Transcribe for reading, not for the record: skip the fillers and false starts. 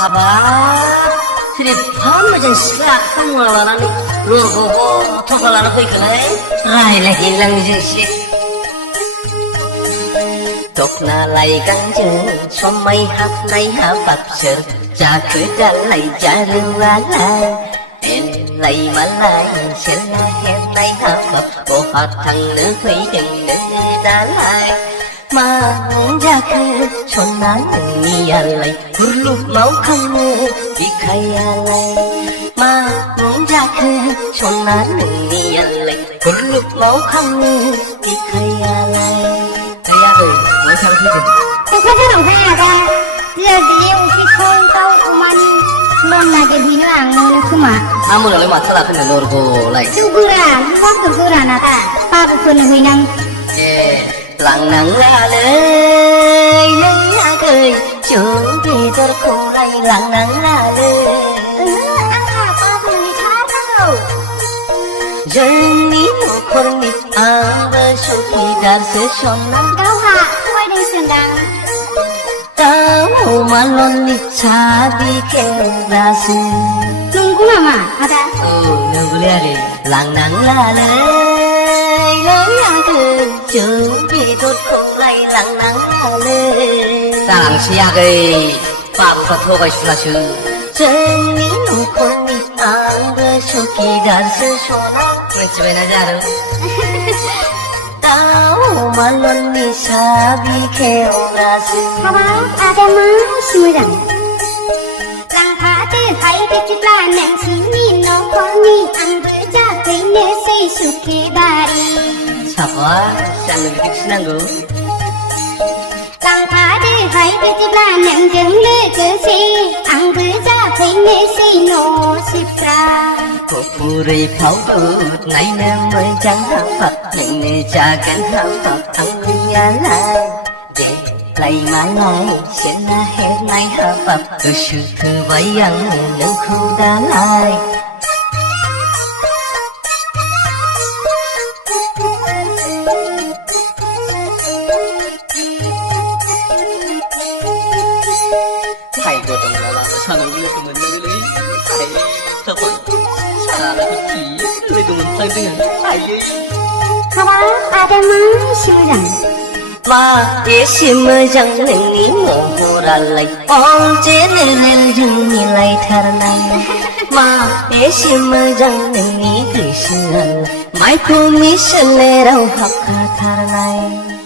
하바 그래 밤마전 시가 한물라나니 로고고 토갈라나 보이클래 라이라 hilang지 Tokna lại găng chân cho mây hát nay hát bạc chờ cha cứ đã lại cha lưu lá lại em lại mà lại sẽ là em nay hát bạc cô hát thằng nữ khuấy đừng nữ đã lại mà ra cứ cho nán mi lại lúc máu không mơ vì khai lại mà ra cứ cho nán mi lại lúc máu không mơ vì khai lại 왜 사람 표정? 사진은 회야가 지어지 오피 콩떡 오마니 넌나게 비랑 너는 그만 아무나 왜 맞춰라 근데 너르고 라이 수구라 누가 그구라 나다 바보크는 회랑 lặng nắng la lời nắng la cười chuẩn bị tôi khô lay lặng nắng la lời ăn hà 바보니 잘하고 전이 노코니 아버 쇼키 달세 숀나 가우하 토이딩 순당 tahu maloni chabi keras nunggu나마 하다 누구래리 lặng nắng la lời nắng la cười chuẩn bị tôi khô lay lặng nắng la lời 사랑 시약의 바보가 토가 있으라슈 전이 노코니 아버 쇼키 달세 숀나 왜 나자루 tahu maloni chabi keras 하바 아다마 스무장 랑파드 하이베트라 낭신이 너코니 안부자 그이네세 수케다리 사과 쌍놈이 득신한 거 랑파드 하이베트라 낭정르 그세 안부자 그이네세 노십라 Puri pháo đút nay nam mới chẳng hấp phật những nơi cha cánh hấp phật thằng người nhà lại để lại mà lại sẽ là hết nay hấp phật từ sự thư vây ăn nâng khu đã lại thầy của tổng là sao nó biết của mình nữa đấy thầy thật 하바 아다마 스무장 mà 예심을 장는 니 모호랄라이 언제는 중이 라이 타라나이 마 예심을 장는 니 그시랄라 마이코 미실레라우 합카 타라나이